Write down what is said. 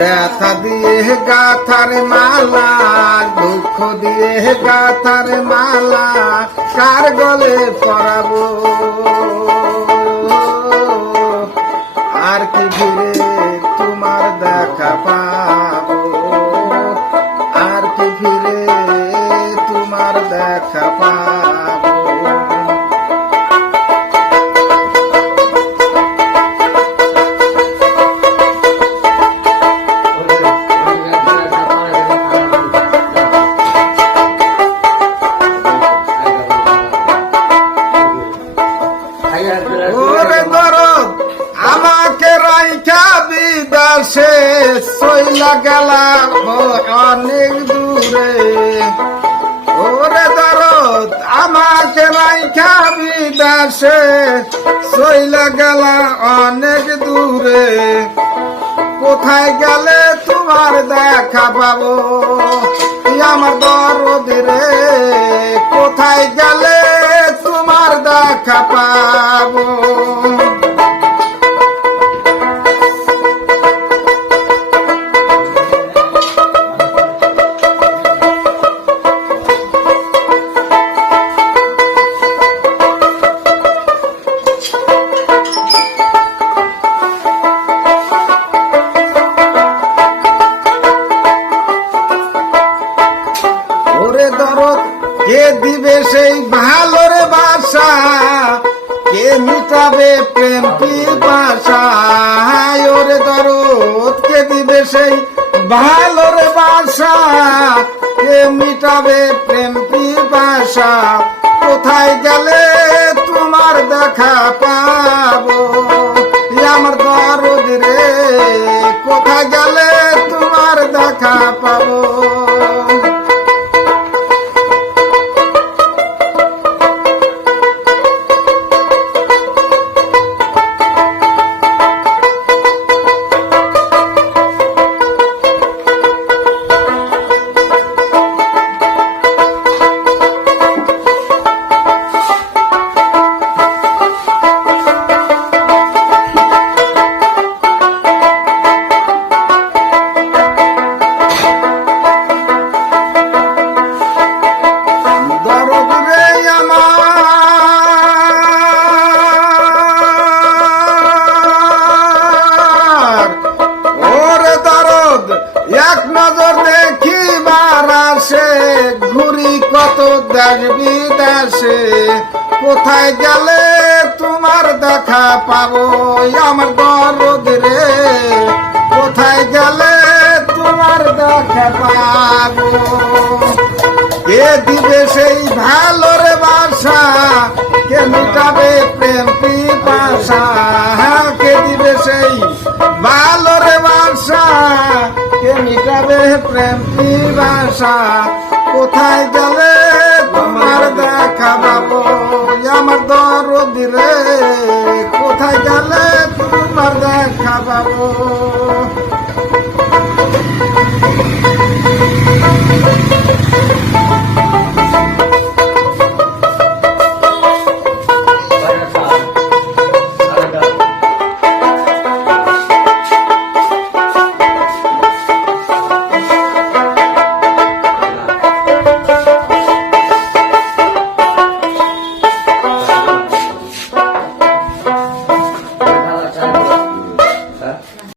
ব্যথা দিয়ে গাথার মালা, দুঃখ দিয়ে গাথার মালা, কার গলে পরাবো? আর কি ফিরে তোমার দেখা পাবো? আর কি ফিরে তোমার দেখা পাবো? ওরে দরদ আমাকে রাইখা বিদেশে চইলা গেলাম অনেক দূরে। ওরে দরদ আমাকে রাইখা বিদেশে চইলা গেলাম অনেক দূরে। কোথায় গেলে তোমার দেখা পাবো? আমার দরদ রে, কোথায় গেলে তোমার দেখা পাবো? দরদ কে দিবে সেই ভালোর বাসা? কে মিটাবে প্রেম পিপাসা? ওরে দরদ কে দিবে সেই ভালোর বাসা? কে মিটাবে প্রেম পিপাসা? কোথায় গেলে তোমার দেখা পাবো? আমার দরদ রে, কোথায় গেলে তোমার দেখা পাবো? এক নজর দেখিবার আসে, ঘুরি কত দেশ বিদেশে। কোথায় গেলে তোমার দেখা পাবো? আমার দরদ রে, কোথায় গেলে তোমার দেখা পাবো? কে দিবে সেই ভালোর বাসা? কে মিটাবে প্রেম পিপাসা? কে দিবে সেই ভালোর বাসা? কে মিটাবে প্রেম পিপাসা? কোথায় গেলে তোমার দেখা পাবো? আমার দরদ রে, কোথায় গেলে তোমার দেখা পাবো?